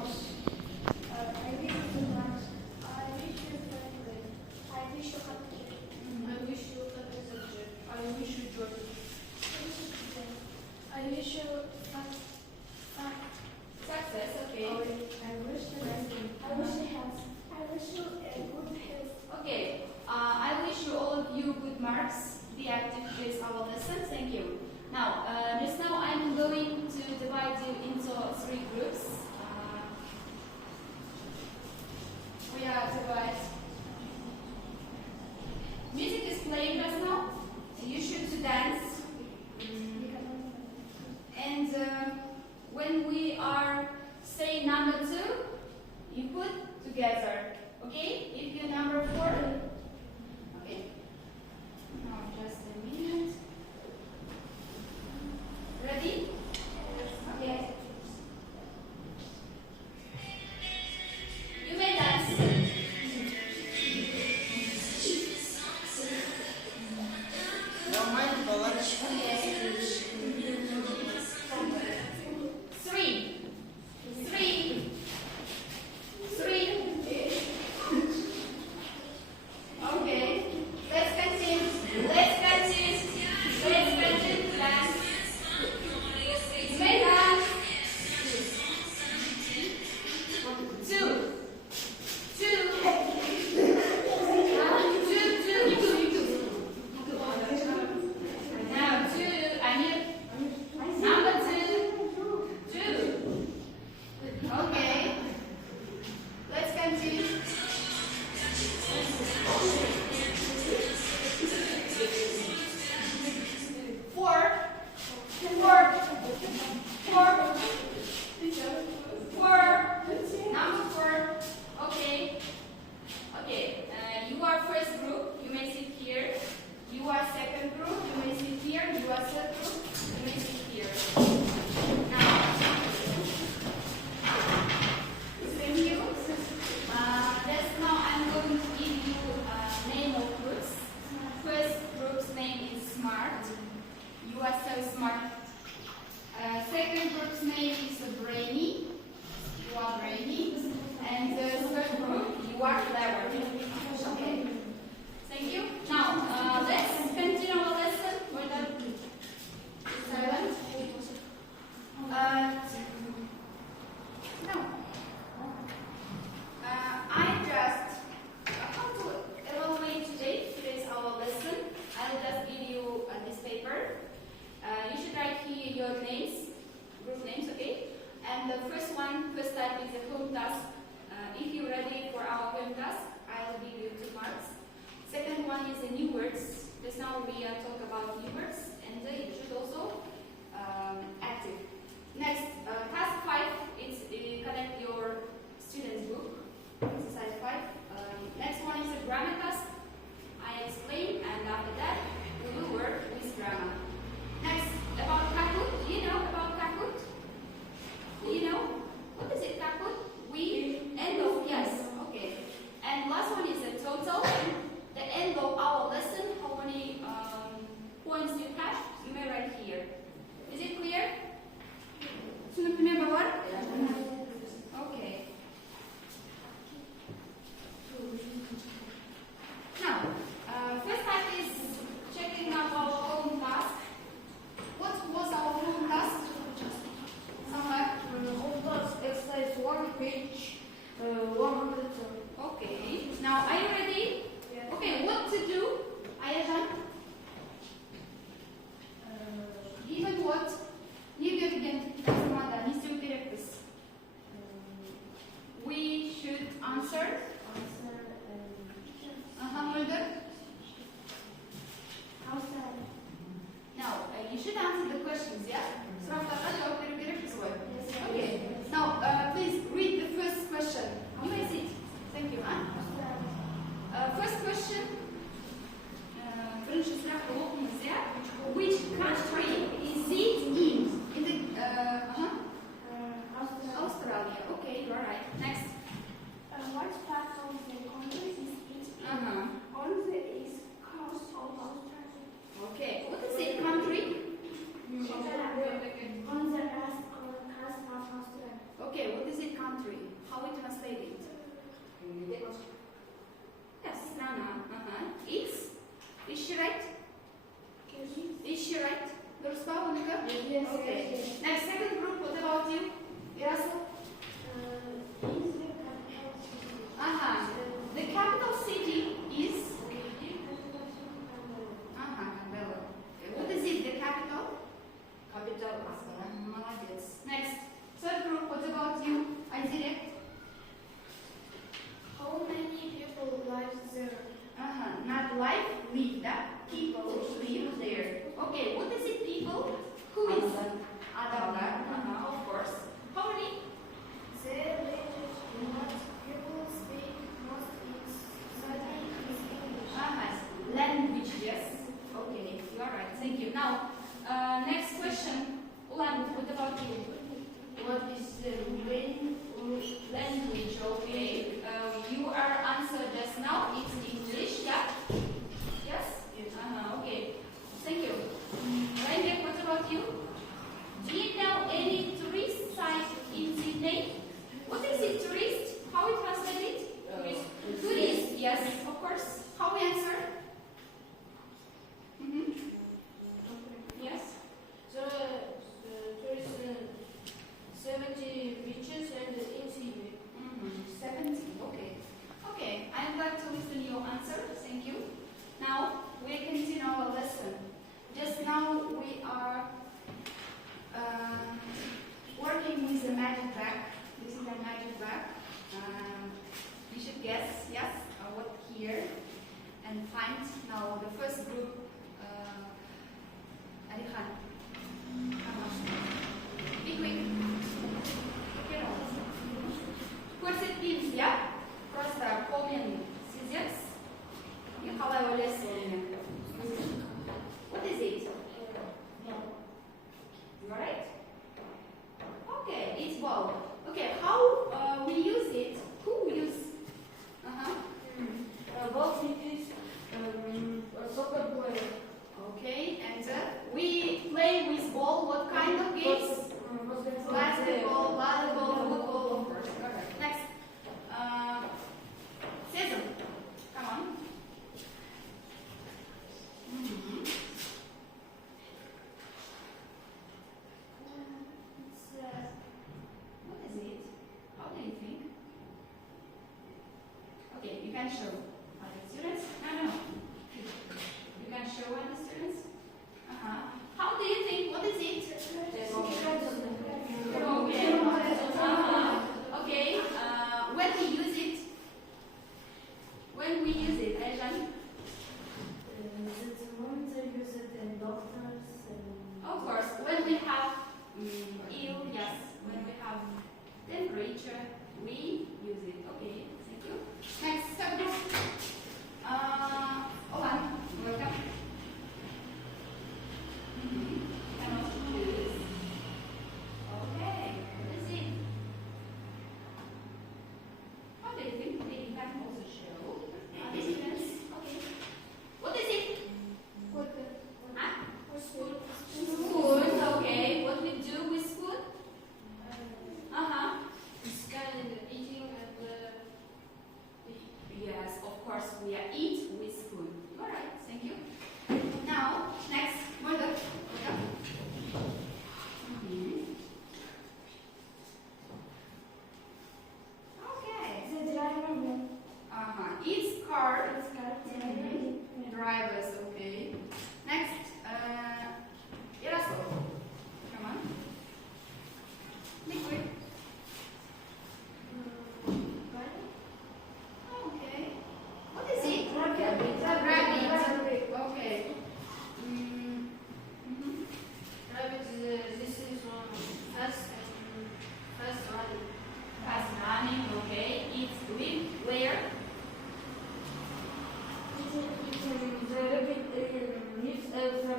I wish you much. I wish you friendly. I wish you happy. I wish you a subject. I wish you joy. I wish you Success, okay. I wish you health. I wish you a good health. Okay. I wish you all of you good marks. Be active with our lesson. Thank you. Now, just now I'm going to divide you into 3 groups. We are divided. Music is playing just now. You should dance. And when we are saying number 2, you put together. Okay? If you number 4. Okay. Now just a minute. Ready? Okay. You may dance. Okay. Let's continue. Let's continue. Let's continue to dance. You may dance. 2. 2. Now 2. I need number 2. 2. Okay. Let's continue. 4. 4. 4. 4. Number 4. Okay. Okay. You are first group. You may sit here. You are second group. You may sit here. You are third group. You may sit here. Now, thank you. Just now I'm going to give you name of groups. First group's name is Smart. You are so smart. Second group's name is Brainy. You are brainy. And the third group, you are clever. Okay. Thank you. Now, let's continue our lesson. Hold on. Silent. No. I just how to evaluate today's our lesson. I will just give you this paper. You should write here your names, group names, okay? And the first type is the home task. If you're ready for our home task, I will give you 2 marks. Second one is the new words. Just now we talk about new words, and you should also active. Next, task 5 is collect your student's book. Exercise 5. Next one is a grammar task. I explain, and after that, we will work with grammar. Next, about Kahoot. Do you know about Kahoot? Do you know? What is it, Kahoot? End of, yes. Okay. And last one is the total. The end of our lesson, how many points you have, you may write here. Is it clear? Sınıf ne var? Okay. Now, first type is checking up our home task. What was our home task? Somewhere? Home task exercise 1 page 100. Okay. Now, are you ready? Yes. Okay, what to do? Ayajan? Given what? Не берген. Не istiyor biz. We should answer. Mulder. Now, you should answer the questions, yeah? Okay. Now, please read the first question. You may sit. Thank you. First question. Which country is it in? In the Australia. Okay, you are right. Next. What part of the country is it in? Uh-huh. On the How we translate it? Yes, Rana. Is she right? Is she right? Doğru Monica? Yes. Okay. Next, second group, what about you? Yasu? The capital city is? Canberra. Okay. What is it, the capital? Молодец. Next, third group, what about you? Ayzire? How many people live there? Not live, live, да? People live there. Okay, what is it, people? Who is? Adamlar. Of course. How many? The language what people speak most is study is English. Language, yes. Okay, you are right. Thank you. Now, next question. Ulan, what about you? What is the main Language, okay. You are answered just now. It's English, yeah? Yes? Okay. Thank you. Reinbeck, what about you? Do you know any tourist site in Sydney? What is it, tourist? How we translate it? Tourist, yes, of course. How we answer? Yes? there is 70 beaches and in Sydney. 70, okay. Okay, I'm glad to listen your answer. Thank you. Now, we continue our lesson. Just now, we are working with the magic bag. This is our magic bag. You should guess, yes, what here, and find now the first group. Alihan, come on. Be quick. Get on. Көрсет дейміз, иә? Просто қолмен сеземіз. И қалай ойлайсыз онымен? What is it? You are right? Okay, it's ball. Okay, how we use it? Who use? Ball is a soccer player. Okay, and we play with ball. What kind of games? Basketball, volleyball, football, of course. Correct. Next. Season. Come on. What is it? How do you think? Okay, you can show other students. No. You can show other students. How do you think? What is it? Okay. When we use it? When we use it, Ayjan? Use it in doctors and Of course, when we have ill, yes. When we have temperature, we use it. Okay, thank you. Next subject. Olan, welcome. Can also do this. Okay, what is it? How do you think? You can also show other students. Okay. What is it? Food, okay. What we do with food? It's kind of eating and Yes, of course, we are eat with food. All right, thank you. Now, next, Murder. Okay. the driver It's car. is Drivers, okay. Next, Yaroslav. Come on. Liquid. Okay. What is it? Rabbit. Okay. rabbit. This is fast running. Fast running, okay. It's live where? The rabbit lives forever.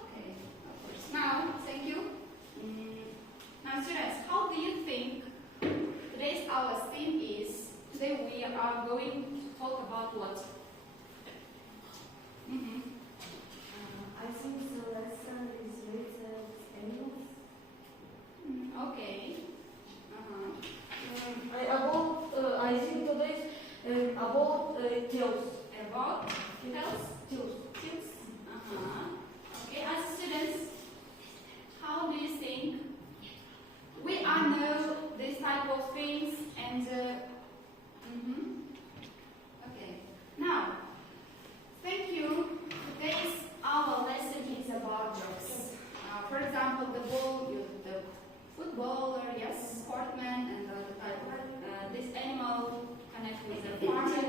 Okay, of course. Now, thank you. Now, students, how do you think today's our theme is? Today we are going to talk about what? I think the lesson is rated animals. Okay. I Tails. About health. Tails. Tips. Okay, as students, how do you think? We all know this type of things and okay. Now, thank you. Today's our lesson is about jokes. For example, the ball, the footballer, yes, sportman, and the type of this animal connect with the farmer.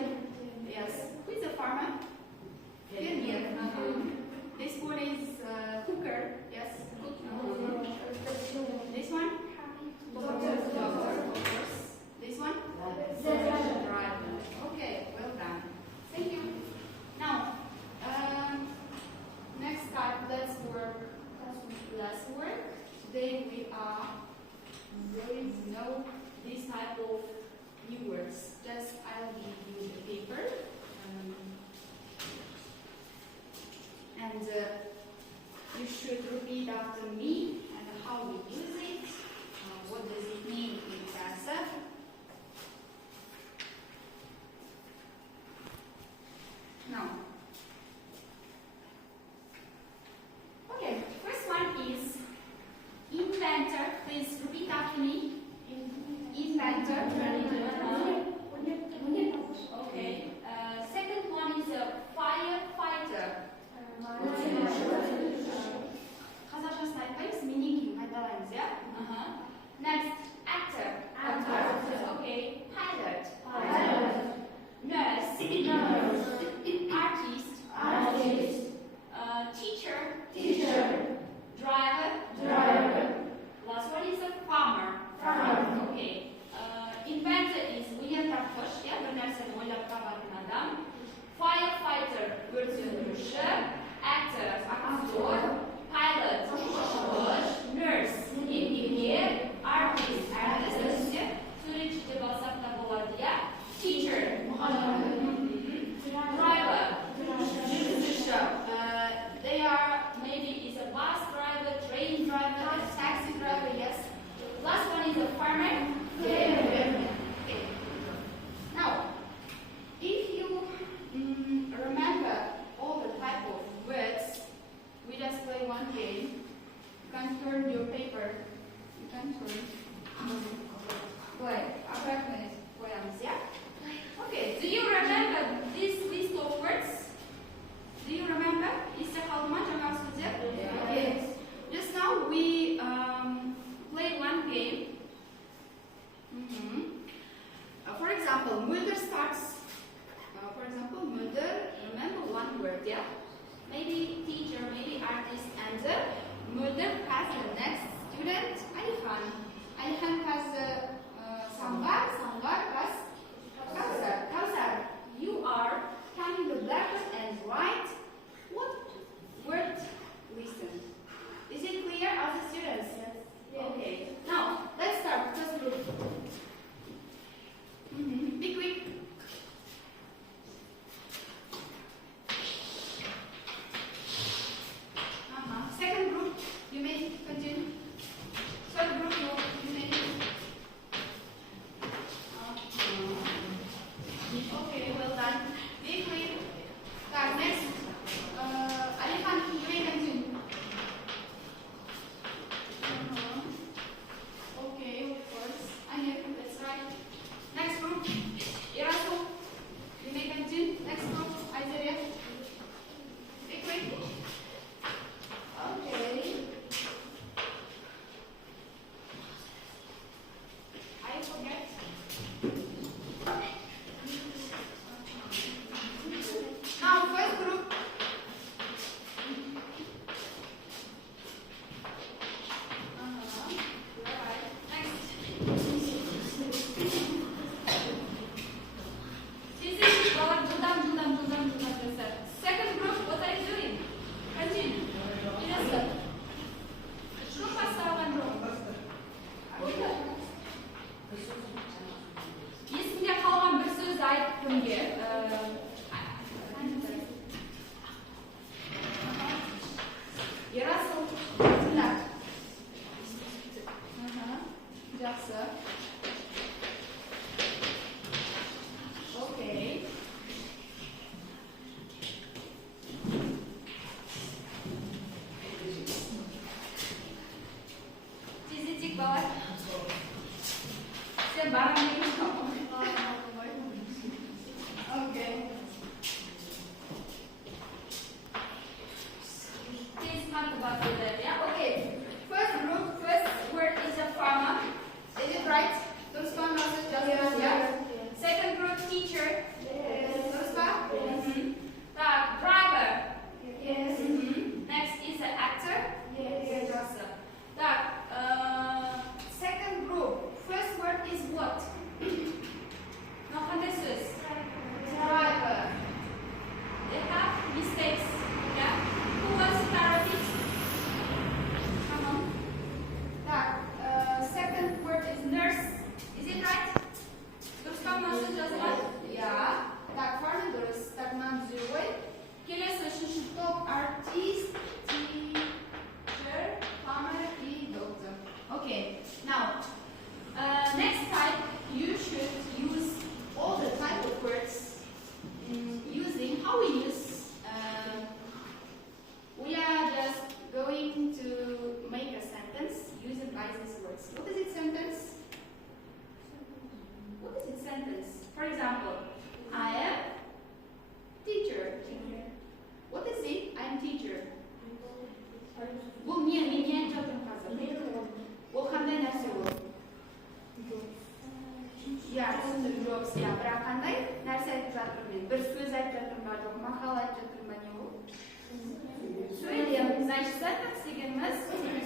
Yes, who is a farmer? Farmer. This one is cooker. Yes, cook. This one? Doctor, of course. This one? Driver. Okay, well done. Thank you. Now, next time, let's work. Today we are going to know this type of new words. Just I'll give you the paper. And you should repeat after me and how we use it. What does it mean in Persa? Now, okay, first one is inventor. Please repeat after me. Inventor. Okay. Second one is a firefighter. Қазақшасын айтпаймыз, менен кейін қайталаймыз, иә? Next, actor. Okay. Pilot. Nurse. Artist. Teacher. Driver. Last one is a farmer. Okay. Inventor is William Tartosh, yeah, bir narsani o'ylab topadigan adam. Firefighter, o't söndürücü. Actor, aktyor. Pilot, uçuş. Nurse, hekimler. Artist, suretçi deb olsak da bo'ladi, ya. Teacher, driver, жүргізуші. They are maybe is a bus driver, train driver, a taxi driver, yes. Last one is a farmer. Okay. Now, if you remember all the type of words, we just play one game. You can turn your paper. You can turn. Yeah? Okay, do you remember this list of words? Do you remember? Okay. Just now we played one game. For example, Mulder starts. Mulder, remember one word, yeah? Maybe teacher, maybe artist, and Mulder has the next student, Alifan. Alifan has Sambar has Kausar. You are counting the blackboard and write what word listen. Is it clear as the students? Yes. Okay. Now, let's start. First group. Be quick. Second group, you may continue. Third group, you may. Okay, well done. Be quick. Next, Alifan, you may continue. Okay, of course. Anya, that's right. Next group, Irasu, you may continue. Next group, Isaiah. Be quick. Okay. I forget. Now, first group. Right. Next. Second group, what are you doing? Continue. Есімде қалған бір сөз айт кімге? Ерасыл, тыңдап. Жақсы. Okay. jobs, бірақ қандай нәрсе айтып жатырмын мен? Bir сөз айтып жатырмын ба, жоқ мақал айтып жатырмын ба, не ол? Сөйлем. Значит, сентенс дегеніміз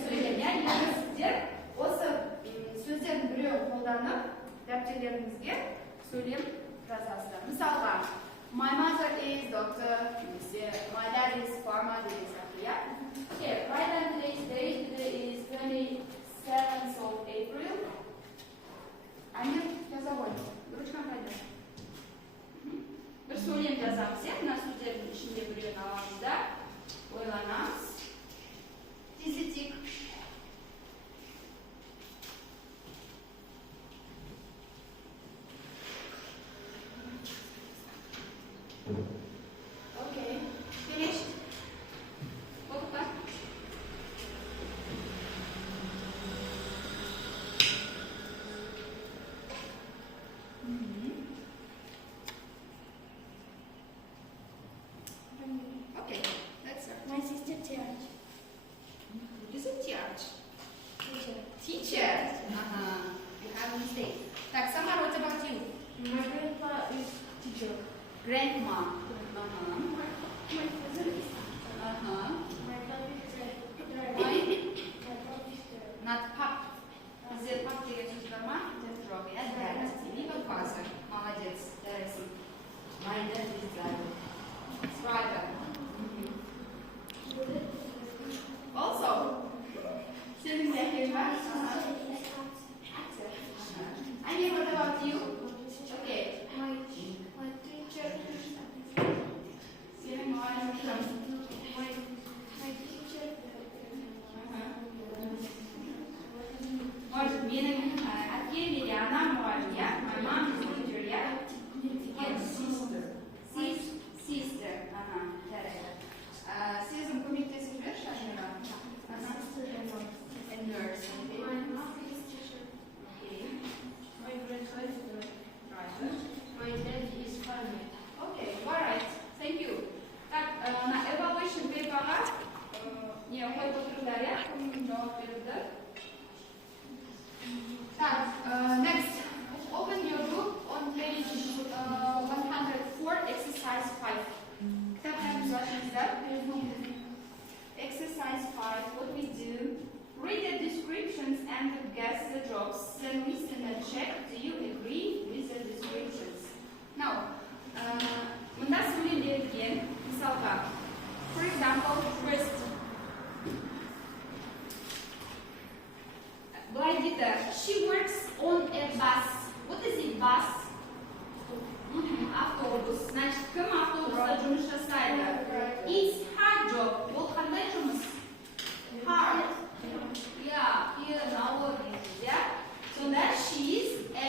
сөйлем. Яғни сіздер осы сөздердің біреуін қолданып, дәптерлеріңізге сөйлем жазасыздар. Мысалға, my mother is doctor, немесе my dad is farmer деген сияқты, иә? Here, write down today's date. Today is 27th of April. Әне жаза ғой. Ручкам қайда? Бір сөйлем жазамыз, иә? Мына сөздердің ішінде біреуін аламыз да, ойланамыз. Тездетейік. Okay, finished. Оқыта. Okay, let's start. My sister church. What is a church? Teacher. Teacher. You have a mistake. Так, Samar, what about you? My grandpa is teacher. Grandma. My cousin is my computer. Not pap. Bize pap diye söz var mı? Жоқ, иә, дәріс. Демейді қазір. Молодец, дәрісің. My dad is driver. Driver. Also, senin de әкең бар? Annie, what about you? Okay. My teacher. Senin muhallim kim? My teacher. Может, менің әкем или анам мұғалім, иә? My mom is teacher, иә? Sister. Жарайды. Сіздің көмектесіп жүрші, Ажира? And nurse, okay? My mom is teacher. Okay. My grandpa is Driver. My dad is farmer. Okay, alright. Thank you. Так, на evaluation paper'ға не қойып отырыңдар, иә? Кім жауап берді? Так, next. Open your book on page 104, exercise 5. Кітаптарыңызды ашыңыздар. Exercise 5, what we do? Read the descriptions and guess the jobs. Then listen and check, do you agree with the descriptions? Now, мында сөйлем берілген, мысалға, for example, first, былай дейді, she works on a bus. What is it, bus? Автобус. Значит, кім автобуста жұмыс жасайды? It's hard job. Ол қандай жұмыс? Hard. Yeah, here now is, yeah. So that she is a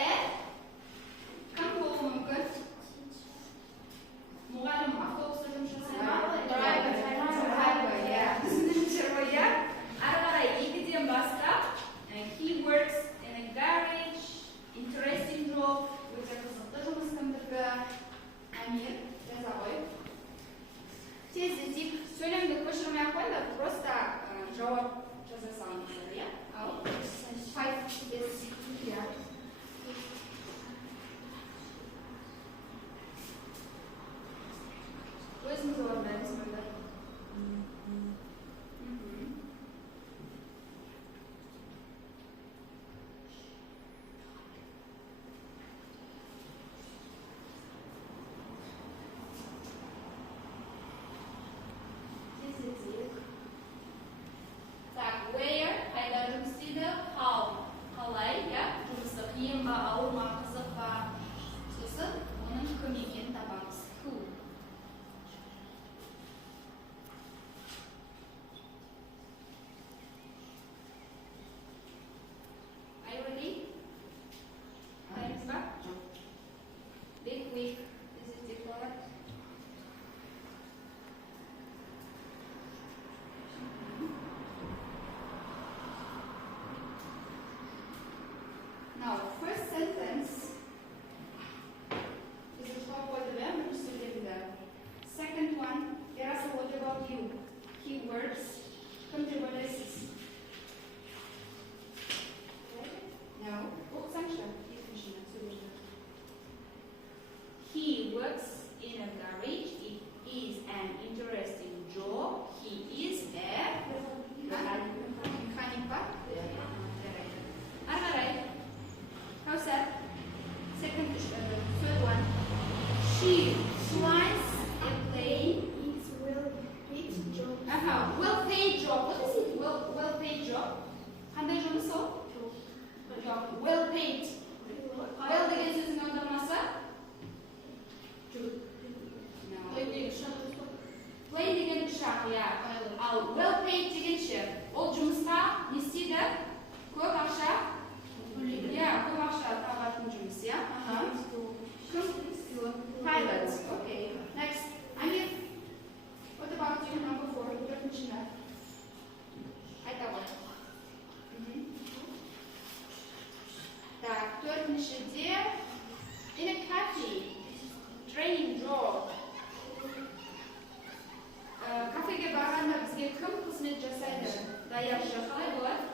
Даяшы қалай болады?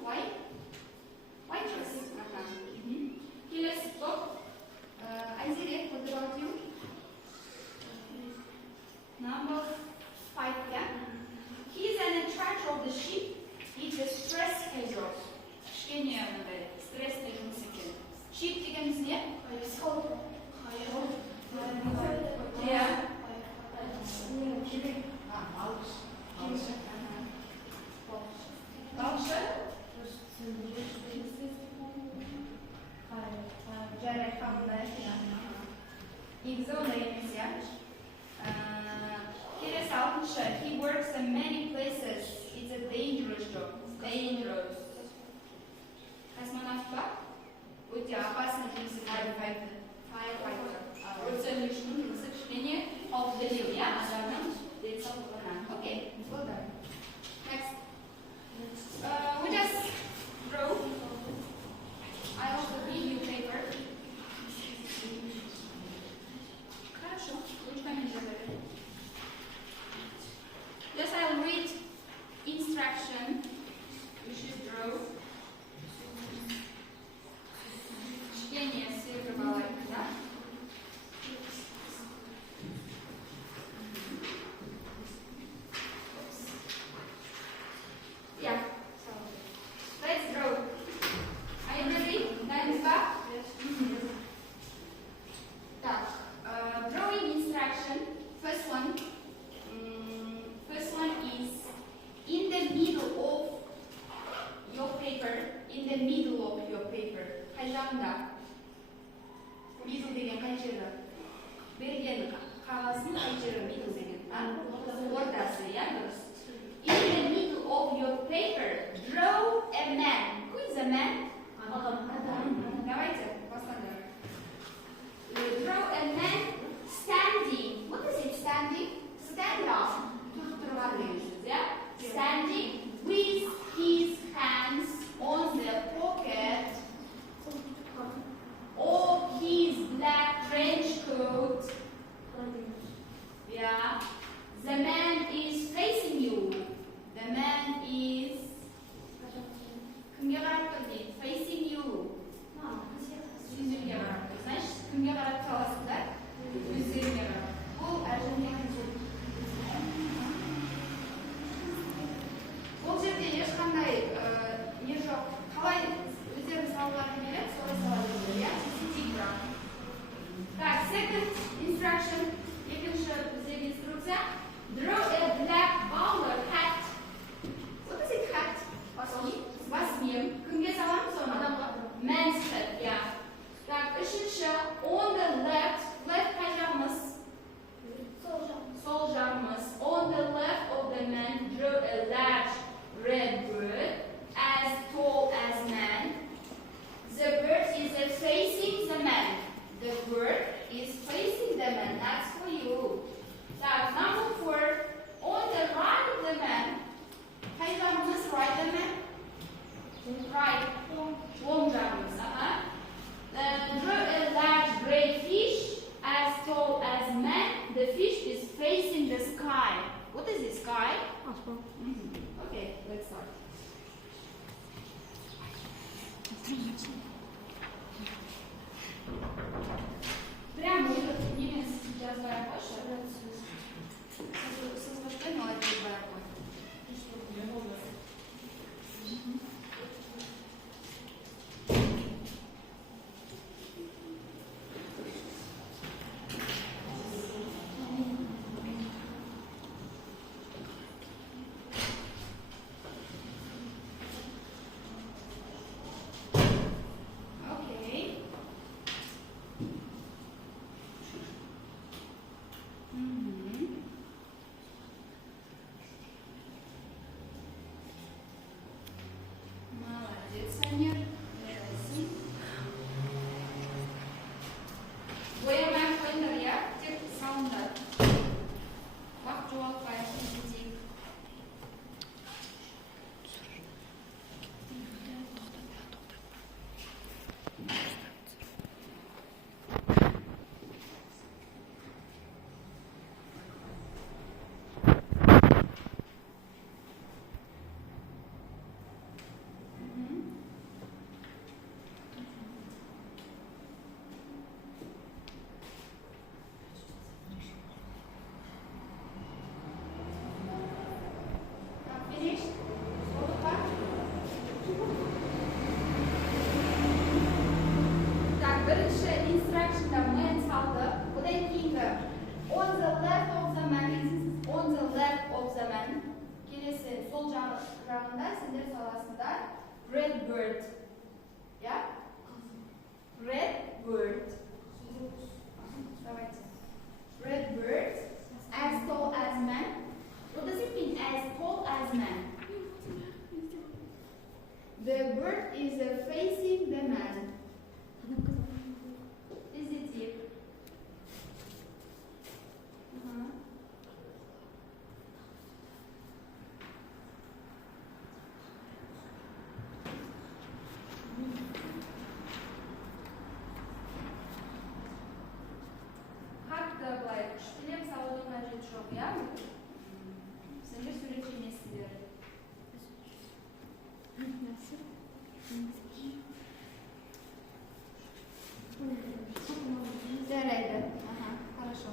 White? Waitress. Ага. Келесі топ. Айзере, what about you? Number 5, yeah? He is in charge of the ship. It's a stress casual. Кішкене мындай стрессный жұмыс екен. Ship дегеніміз не? Иә. Балықшы? Жарайды, қабылдайық. Негізі ондай емес, иә? Келесі 6-шы. He works in many places. It's a dangerous job. Dangerous. Космонавт па? Өте опасный жұмысы firefighter. Өрт сөндірушінің жұмысы кішкене қауіптілеу, иә? Адамның денсаулығына. Окей, well done. Next. We just draw. I also give you paper. Хорошо, ручками делали. Just I'll read instruction. You should draw. Чтение сыгрывала, да? Yeah. Let's draw. Are you ready? Time back. Так, drawing instruction. First one. First one is in the middle of your paper. In the middle of your paper. қай жағында? Middle деген қай жері? Берген қағаздың қай жері middle деген? Ортасы, иә, дұрыс. In the middle of your paper, draw a man. Who is a man? Давайте, посмотрим. Draw a man standing. What is it, standing? Stand up. Standing with his hands on the pocket of his black trench coat. Yeah. The man is facing you. The man is кімге қарап тұр дейді? Facing you. Өздеріңе қарап тұр. Значит, кімге қарап қаласыңдар? Өздеріңе қарап. Бұл әжімден бұл жерде ешқандай не жоқ. Қалай өздеріңіз салуларды береді, солай сала береді, иә? Тигра. Так, second instruction. Екінші біздегі инструкция. Draw a black bowler hat. What is it, hat? Басмем. Кімге саламыз оны? Man's hat, yeah. Так, үшінші. On the left. Left қай жағымыз? Сол жағымыз. On the left of the man, draw a large red bird as tall as man. The bird is facing the man. The bird is facing the man. That's for you. Так, number 4. On the right of the man. Қай жағымыз? Right of the man? Right. Оң жағымыз. Draw a large gray fish as tall as man. The fish is facing the sky. What is the sky? Okay, let's start. Прямо немец сейчас больше. başında man saldı. Odan keyingi on the left of the man. On the left of the man. Kelesi sol жағында сендер саласыңдар. Red bird. Ya? Red bird. Давайте. Red bird. As tall as man. What does it mean? As tall as man. The bird is facing the man. Is it here? Hatta былай күштелеп салудың қажеті жоқ, иә? Сендер суретші емессіңдер. Жарайды. Хорошо.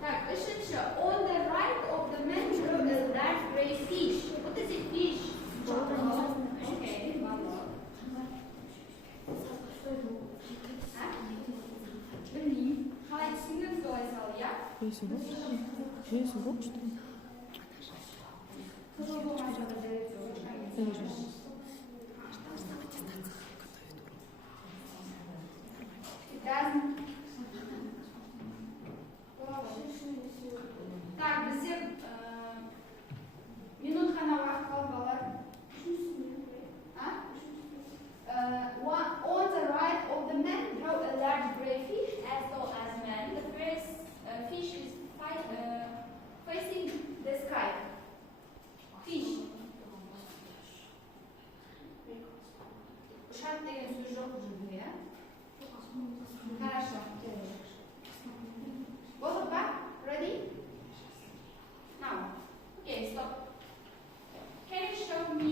Так, үшінші. On the right of the man grew a large gray fish. What is it, fish? Okay, мало. Білмеймін. Қалай түсіндіңіз солай салды, иә? Жүйесі жоқ, что ли? Қызыл болған жағы дәрет жоқ. Так, бізде минут қана уақыт қалды балалар. On the right of the man grew a large gray fish as tall as man. The first fish is facing the sky. Fish. Ұшады деген сөз жоқ жүрді, иә? Хорошо. Both back. Ready? Now. Okay, stop. Can you show me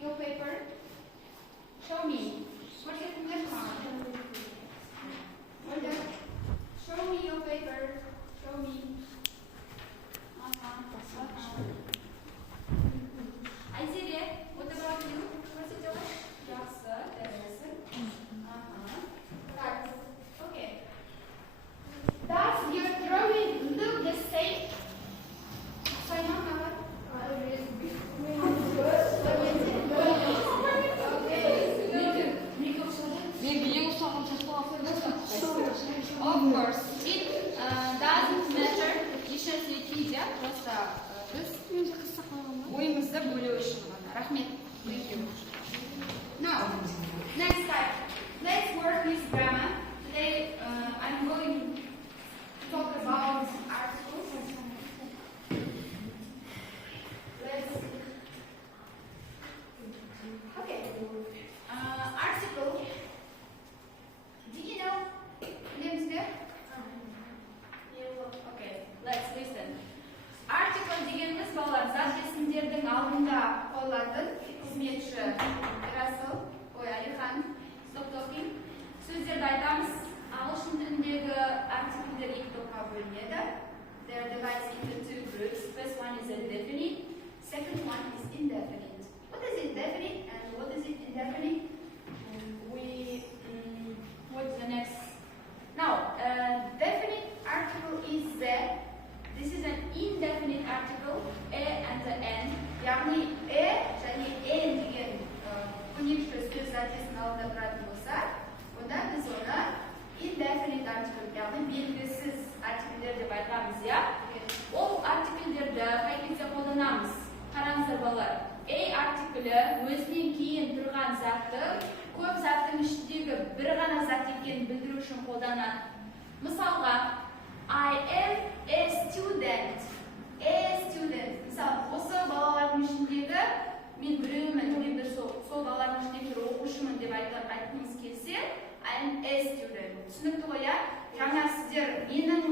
your paper? Show me. What's your left hand? Hold up. Show me your paper. Show me. Айзере, what about you? What's it doing? Жақсы, дәрісің. Так, okay. Does your drawing look the same? Сайман, давай. Of course, it doesn't matter. Ешесі кейде, просто біз ойымызды бөлу үшін ғана. Рахмет. Now, next time, let's work with grammar. Today, I'm going to talk about articles. Okay. Article. Did you know? Names there? Okay, let's listen. Article дегеніміз балалар зат есімдердің алдында қойылатын қызметші Алихан, stop talking. Сөздерді айтамыз. Ағылшын тіліндегі артикльдер екі топқа бөлінеді. They are divided into two groups. First one is definite. Second one is indefinite. What is indefinite and what is it indefinite? What's the next? Now, definite article is there. This is an indefinite article, a and the n. яғни және n деген көмекші сөз заттесінің алдында тұратын болса, онда біз оны indefinite article, яғни белгісіз артикльдер деп айтамыз, иә? Ол артикльдерді қай кезде қолданамыз? Қараңыздар балалар. A артиклі өзінен кейін тұрған затты көп заттың ішіндегі бір ғана зат екенін білдіру үшін қолданады. Мысалға, I am a student. Мысалы, осы балалардың ішіндегі мен біреумін, мен сол балалардың ішіндегі бір оқушымын деп айтқымыз келсе, I am a student. Түсінікті ғой, иә? Жаңа сіздер менің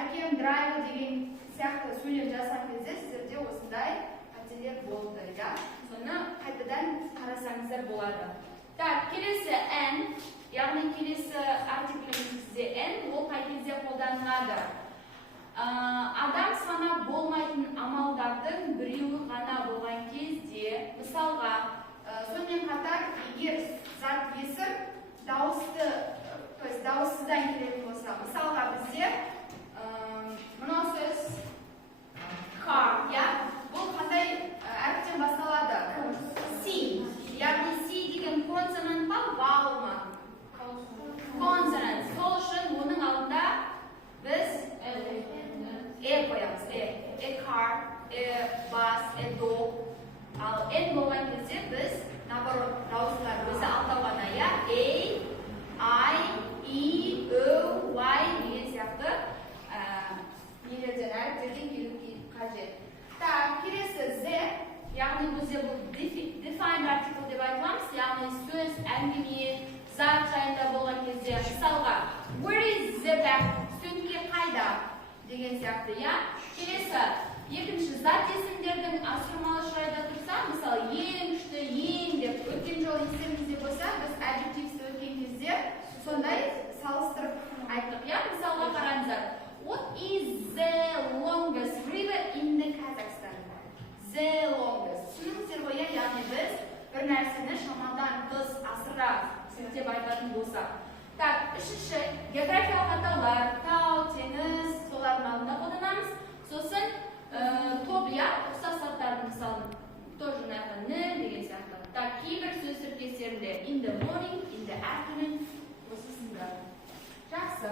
әкем драйвер деген сияқты сөйлем жазған кезде сіздерде осындай қателер болды, иә? Соны қайтадан қарасаңыздар болады. Так, келесі n, яғни келесі артикліміз бізде n, ол қай кезде қолданылады? Адам санап болмайтын амалдардың біреуі ғана болған кезде, мысалға, сонымен қатар егер зат есім дауысты, то есть дауыссыздан келетін болса, мысалға бізде мынау сөз car, иә? Бұл қандай әріптен басталады? C. Яғни C деген консонант па, vowel ма? Консонант. Сол үшін оның алдында біз қоямыз. A car, a bus, a dog. Ал N болған кезде біз наоборот дауыстылар өзі алтауғана, иә? A, I, E, O, Y деген сияқты нелерден әріптерден келу қажет. Так, келесі Z, яғни бізде бұл defined article деп айтыламыз, яғни сөз, әңгіме, зат жайында болған кезде, мысалға, where is the bag? Сөмке қайда? Деген сияқты, иә? Келесі, екінші зат есімдердің асырмалы шырайда тұрса, мысалы, ең күшті, ең деп, өткен жолы естеріңізде болса, біз adjectivesті өткен кезде сондай салыстырып айттық, иә? Мысалға қараңыздар. What is the longest river in the Kazakhstan? The longest. Түсініңіздер ғой, яғни біз бір нәрсені шамадан тыс асыра деп айтатын болсақ. Так, үшінші, географиялық атаулар, тау, теңіз, солардың алдында қолданамыз. Сосын топ, иә, ұқсас заттардың мысалы, тоже нәпіні деген сияқты. Так, кейбір сөз тіркестерінде in the morning, in the afternoon, осы сынды. Жақсы.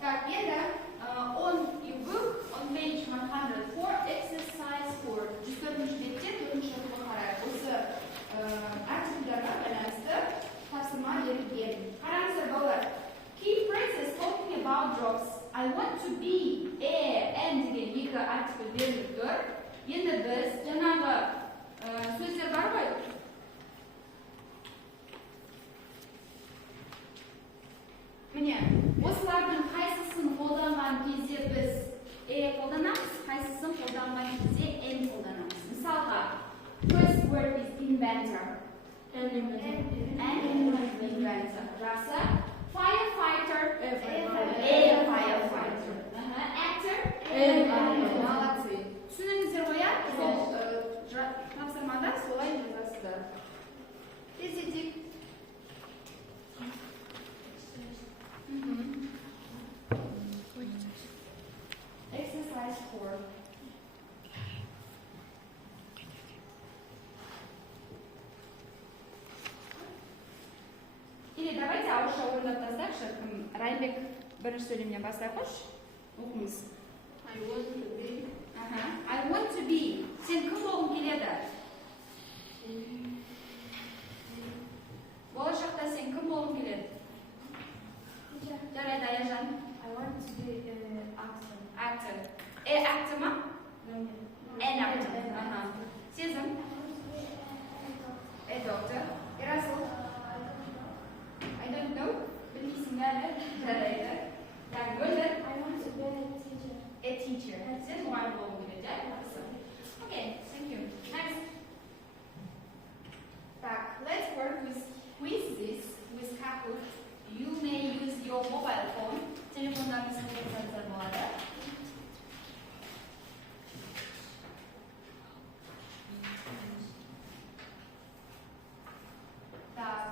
Так, енді on your book, on page 104, exercise 4. 104-ші бетте 4-ші оқуға қарай осы артикльдарға байланысты тапсырма берілген. Қараңыздар балалар. Key phrases talking about jobs. I want to be a, and деген екі артикль беріліп тұр. Енді біз жаңағы сөздер бар ғой? Міне, осылардың қайсысын қолданған кезде біз қолданамыз, қайсысын қолданған кезде n қолданамыз. Мысалға, first word is inventor. Inventor. Жақсы. Firefighter. Firefighter. Actor. Молодцы. Түсініңіздер ғой, иә? Сол тапсырмада солай жазасыздар. Тездетейік. Exercise 4. Или давайте ауызша ойлап тастайықшы. Райбек бірінші сөйлемнен бастай қойш. Оқыңыз. I want to be. Сен кім болғың келеді? Болашақта сен кім болғың келеді? Жарайды, Аяжан. I want to be an actor. Actor. Actor ма? An actor. Сезім? A doctor. Ерасыл? I don't know. Білмейсің бәрі. Жарайды. Так, Гөлдер? I want to be a teacher. A teacher. Сен мұғалім болғың келеді, иә? Okay, thank you. Next. Так, let's work with quizzes with Kahoot. You may use your mobile phone. Телефондарыңызды қолдансаңыздар болады. Так.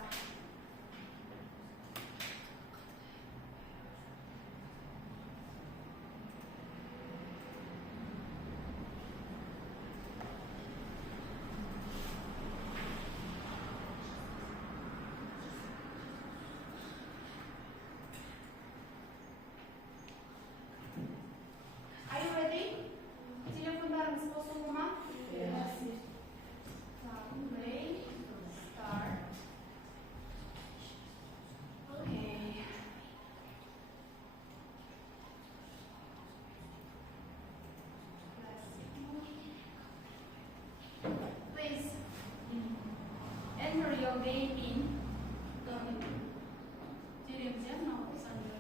Are you ready? Телефондарыңыз қосылды ма? Yes. Play. Start. Okay. Please enter your game in. Тереміз, иә, мынау санды.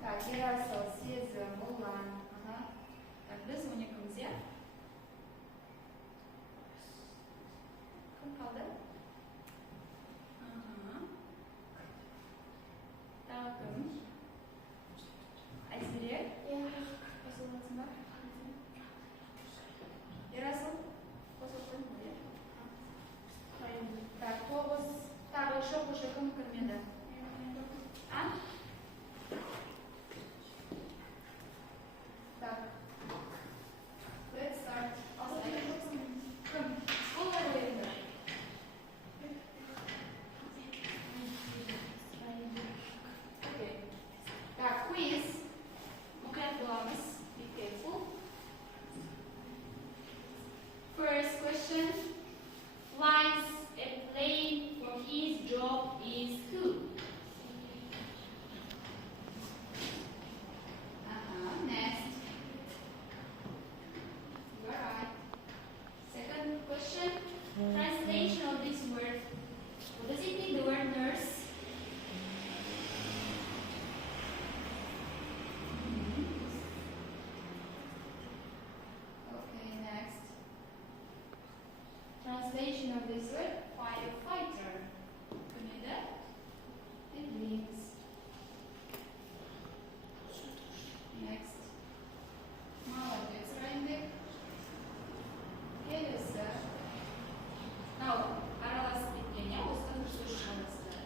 Так, Ерасыл, Сезім, Ұлан. Так, біз 12-міз, иә? Кім қалды? Тағым. qo'shilgan kirmadi. А? Так. Let's start. Come. All the way here. Okay. Так, quiz. Muqayyat bo'lamiz. Be careful. First question. Flies a plane for his job is who? Next. You are right. Second question. Translation of this word. What does it mean, the word nurse? Okay, next. Translation of this word, firefighter. Комеда. It means. Next. Молодец, Райнбек. Келесі. Now, аралас кеткенде, осыдан бір сөз шығарасыздар.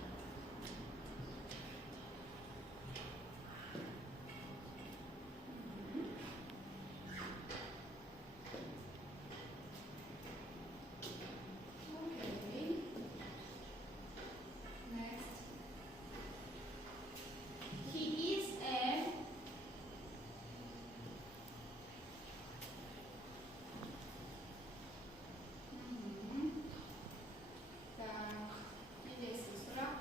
Okay. Next. He is a Так, интересный справ.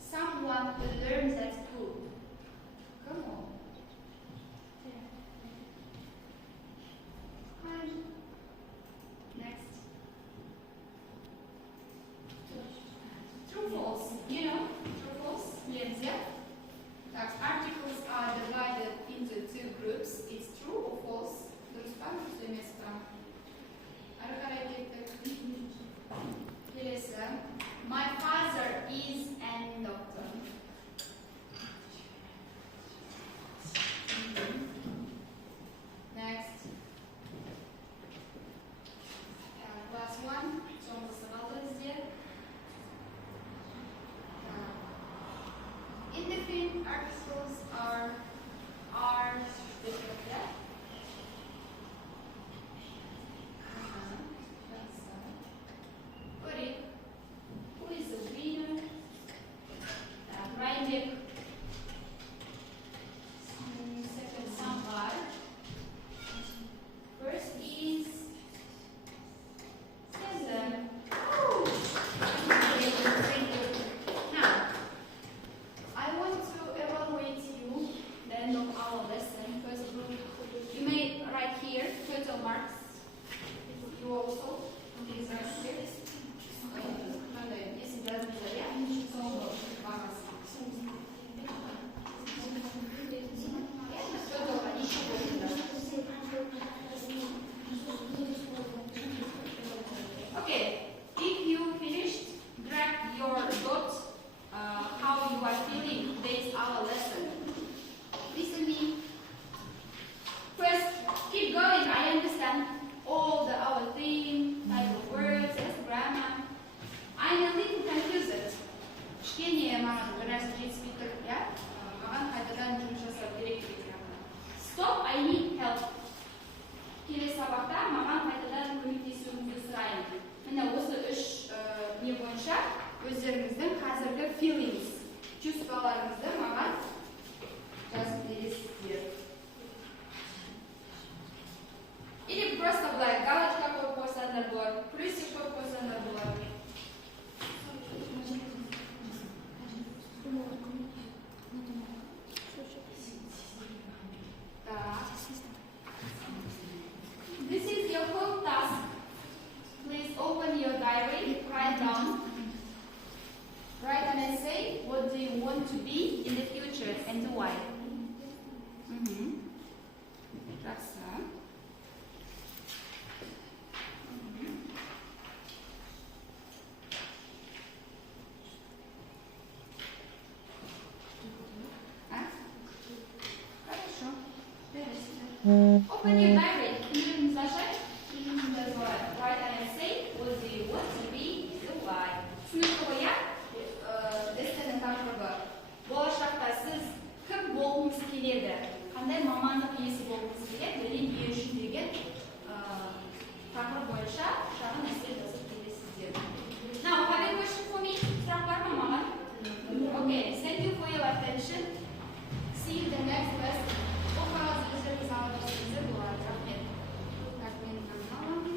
Someone who learns at school. Come on. And next. True false. You know, true false. Yes, yeah. Так, articles are divided into two groups. It's true or false. Дұрыс па, дұрыс емес па? Ары қарай кеттік. Келесі. My father is an doctor. Next. Last one. Соңғысы қалды бізде. Indefinite articles are different, yeah? Correct. Who is the winner? Ryan. Second, Sambar. First is Cesar. Oh! Thank you. Now, I want to evaluate you the end of our lesson. First group, you may write here total marks. You also. These are here. Если даже не Okay, if you finished, drag your dot how you are feeling today's our lesson. Listen me. First, keep going. I understand all the our theme, type of words, yes, grammar. I'm a little confused. Кішкене маған бір нәрсе жетіспей тұр, иә? Маған қайтадан жұмыс жасау керек деген. Stop, I need help. Келесі сабақта маған қайтадан көмектесуіңізді сұраймын. Міне осы үш не бойынша өздеріңіздің қазіргі feelings, чувстволарыңызды маған жазып бересіздер. Или просто былай галочка қойып қойсаңдар болады, плюсик қойып қойсаңдар болады. This is your home task. Please open your diary, write down. Write an essay. What do you want to be in the future and why? Жақсы. Хорошо. Open your diary.